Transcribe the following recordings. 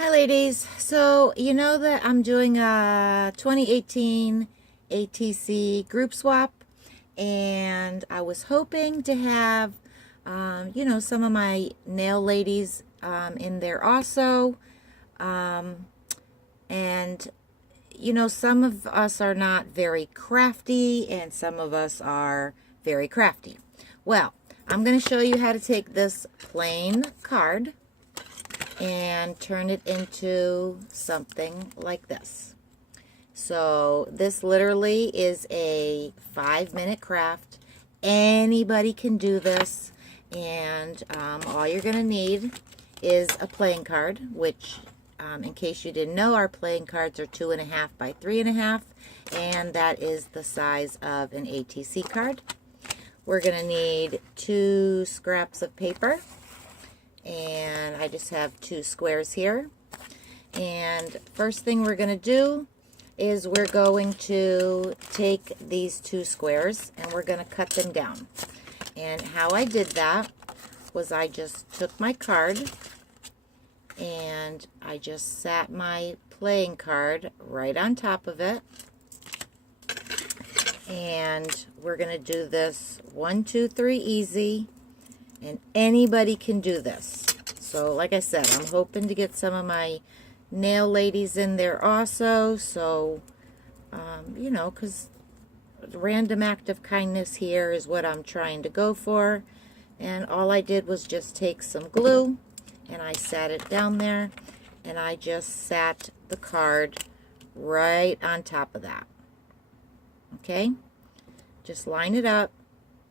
Hi ladies, so you know that I'm doing a 2018 ATC group swap, and I was hoping to have some of my nail ladies in there also. And some of us are not very crafty and some of us are very crafty. Well, I'm going to show you how to take this plain card and turn it into something like this. So this literally is a 5-minute craft. Anybody can do this, and all you're going to need is a playing card, which in case you didn't know, our playing cards are 2.5 by 3.5, and that is the size of an ATC card. We're going to need 2 scraps of paper, and I just have 2 squares here. And first thing we're going to do is we're going to take these 2 squares and we're going to cut them down. And how I did that was I just took my card and I just sat my playing card right on top of it. And we're going to do this 1, 2, 3 easy. And anybody can do this. So like I said, I'm hoping to get some of my nail ladies in there also. So, because random act of kindness here is what I'm trying to go for. And all I did was just take some glue and I sat it down there. And I just sat the card right on top of that. Okay? Just line it up.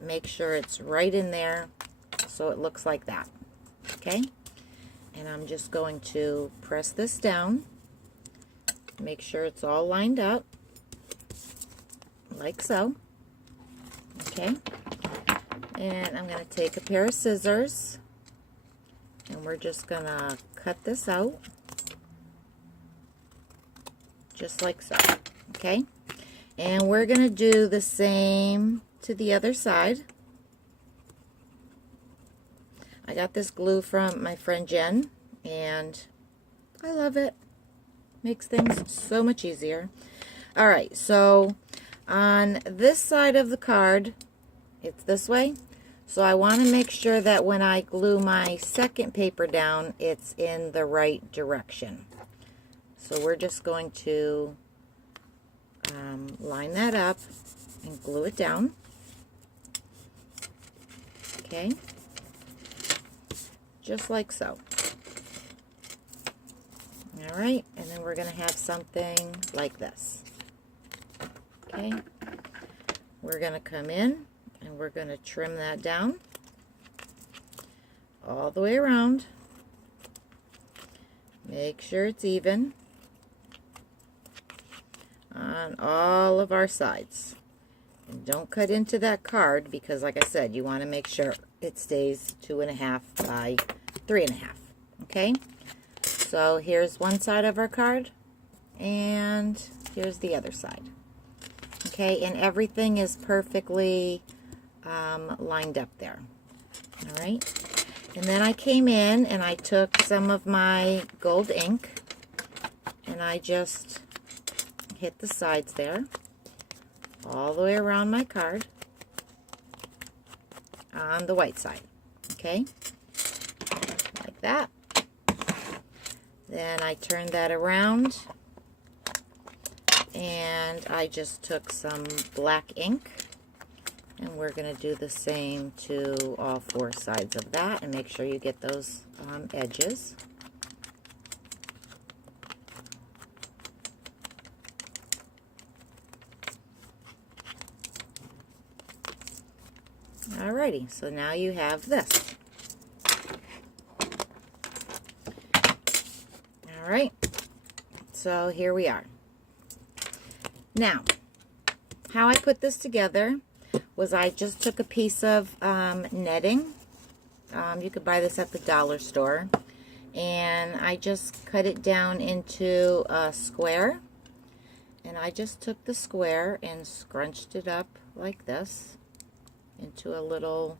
Make sure it's right in there. So it looks like that. Okay? And I'm just going to press this down. Make sure it's all lined up. Like so. Okay? And I'm going to take a pair of scissors. And we're just going to cut this out. Just like so. Okay? And we're going to do the same to the other side. I got this glue from my friend Jen, and I love it. Makes things so much easier. Alright, so on this side of the card, it's this way. So I want to make sure that when I glue my second paper down, it's in the right direction. So we're just going to line that up and glue it down. Okay. Just like so. Alright, and then we're going to have something like this. Okay, we're going to come in and we're going to trim that down all the way around. Make sure it's even on all of our sides. And don't cut into that card because, like I said, you want to make sure it stays 2.5 by 3.5. Okay? So here's one side of our card, and here's the other side. Okay? And everything is perfectly lined up there. Alright? And then I came in and I took some of my gold ink, and I just hit the sides there. All the way around my card on the white side. Okay? Like that. Then I turned that around and I just took some black ink, and we're going to do the same to all 4 sides of that, and make sure you get those edges. Alrighty, so now you have this. Alright, so here we are. Now, how I put this together was I just took a piece of netting. You could buy this at the dollar store. And I just cut it down into a square. And I just took the square and scrunched it up like this into a little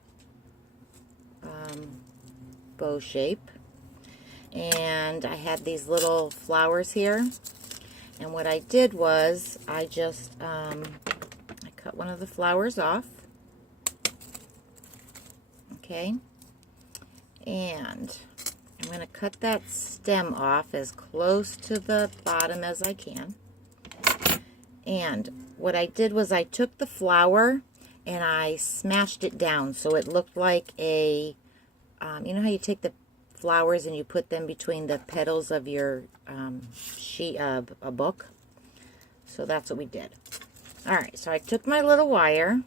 bow shape. and I had these little flowers here. And what I did was I just I cut one of the flowers off. Okay, and I'm going to cut that stem off as close to the bottom as I can. And what I did was I took the flower and I smashed it down so it looked like a, you know how you take the flowers and you put them between the petals of your sheet of a book? So that's what we did. Alright, so I took my little wire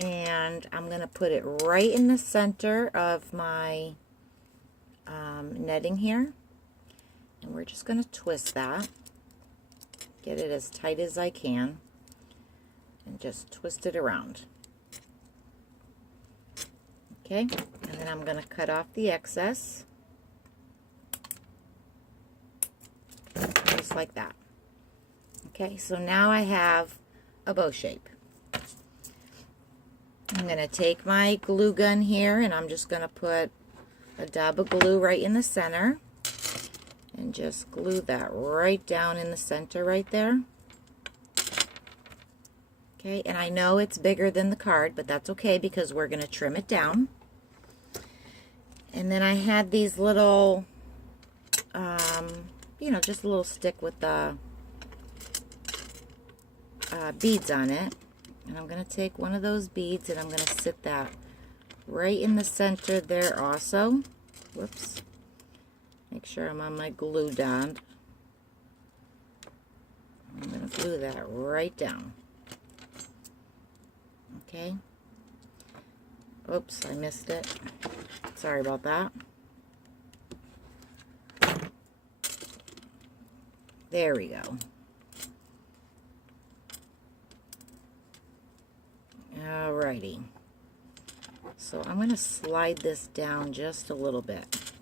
and I'm going to put it right in the center of my netting here. And we're just going to twist that. Get it as tight as I can. And just twist it around. Okay, and then I'm going to cut off the excess. Just like that. Okay, so now I have a bow shape. I'm going to take my glue gun here and I'm just going to put a dab of glue right in the center and just glue that right down in the center right there. Okay, and I know it's bigger than the card, but that's okay because we're going to trim it down. And then I had these little, you know, just a little stick with the beads on it. And I'm going to take one of those beads and I'm going to sit that right in the center there also. Whoops. Make sure I'm on my glue down. I'm going to glue that right down. Okay. Oops, I missed it. Sorry about that. There we go. Alrighty. So I'm going to slide this down just a little bit.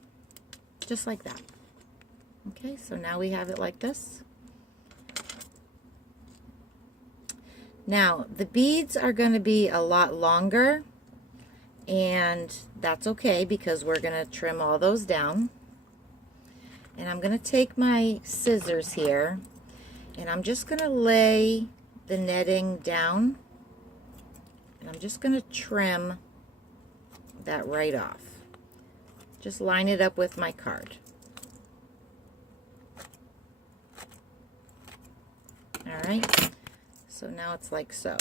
Just like that. Okay, so now we have it like this. Now, the beads are going to be a lot longer, and that's okay because we're going to trim all those down. And I'm going to take my scissors here, and I'm just going to lay the netting down, and I'm just going to trim that right off. Just line it up with my card. Alright, so now it's like so.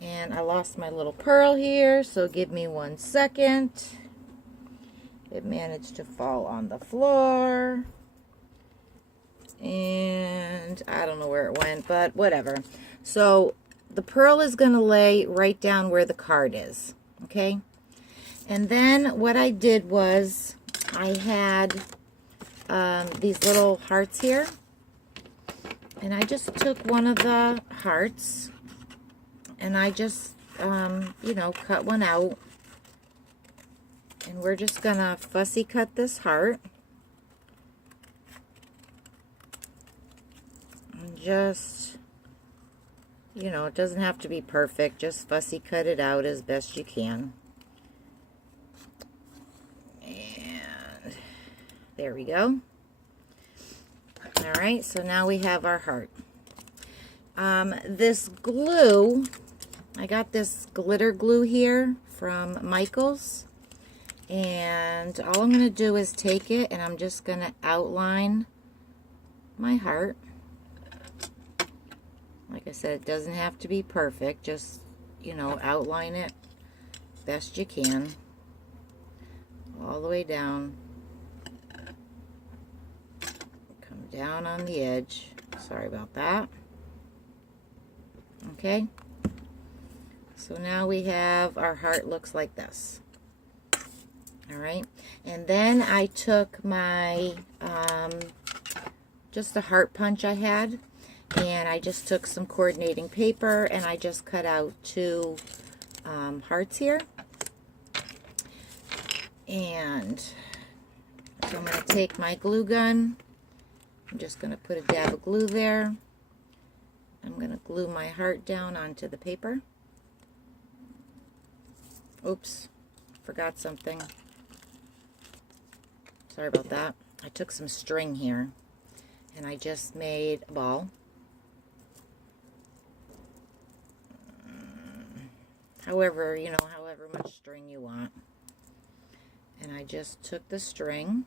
And I lost my little pearl here, so give me 1 second. It managed to fall on the floor. And I don't know where it went, but whatever. So the pearl is going to lay right down where the card is. Okay? And then what I did was I had these little hearts here. And I just took one of the hearts and I just, you know, cut one out. And we're just going to fussy cut this heart. And just, you know, it doesn't have to be perfect. Just fussy cut it out as best you can. And there we go. Alright, so now we have our heart. This glue, I got this glitter glue here from Michaels. And all I'm going to do is take it and I'm just going to outline my heart. Like I said, it doesn't have to be perfect. Just, you know, outline it best you can. All the way down. Come down on the edge. Sorry about that. Okay. So now we have our heart looks like this. Alright, and then I took my, just a heart punch I had, and I just took some coordinating paper, and I just cut out 2 hearts here. And so I'm going to take my glue gun, I'm just going to put a dab of glue there. I'm going to glue my heart down onto the paper. Oops, forgot something. Sorry about that. I took some string here and I just made a ball. However, you know, however much string you want. And I just took the string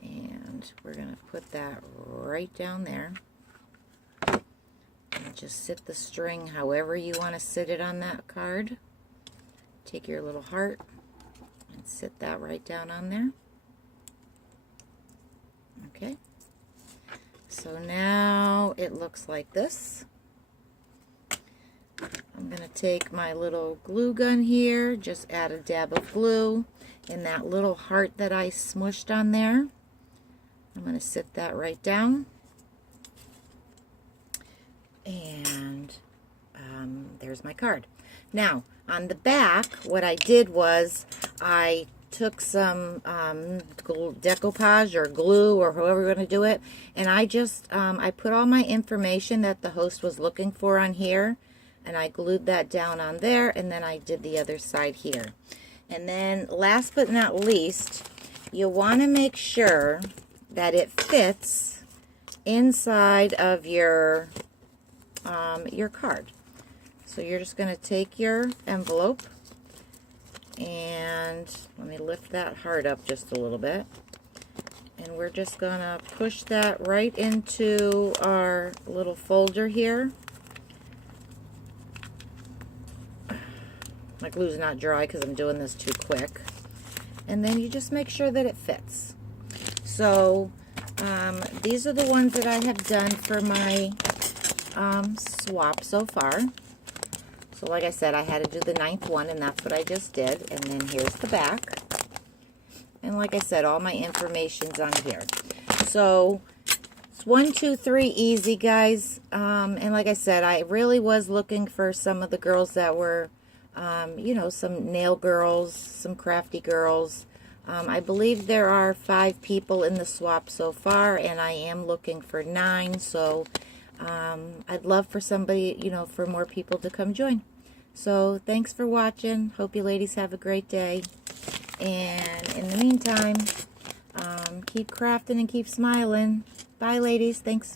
and we're going to put that right down there. And just sit the string however you want to sit it on that card. Take your little heart and sit that right down on there. Okay. So now it looks like this. I'm going to take my little glue gun here, just add a dab of glue in that little heart that I smushed on there. I'm going to sit that right down. And there's my card. Now, on the back, what I did was I took some decoupage or glue or however you're going to do it, and I just, I put all my information that the host was looking for on here, and I glued that down on there, and then I did the other side here. And then last but not least, you want to make sure that it fits inside of your card. So you're just going to take your envelope, and let me lift that heart up just a little bit, and we're just going to push that right into our little folder here. My glue's not dry because I'm doing this too quick. And then you just make sure that it fits. So these are the ones that I have done for my swap so far. So like I said, I had to do the 9th one, and that's what I just did. And then here's the back. And like I said, all my information's on here. So it's 1, 2, 3 easy, guys. And like I said, I really was looking for some of the girls that were, you know, some nail girls, some crafty girls. I believe there are 5 people in the swap so far, and I am looking for 9. So I'd love for somebody, you know, for more people to come join. So thanks for watching. Hope you ladies have a great day. And in the meantime, keep crafting and keep smiling. Bye, ladies. Thanks.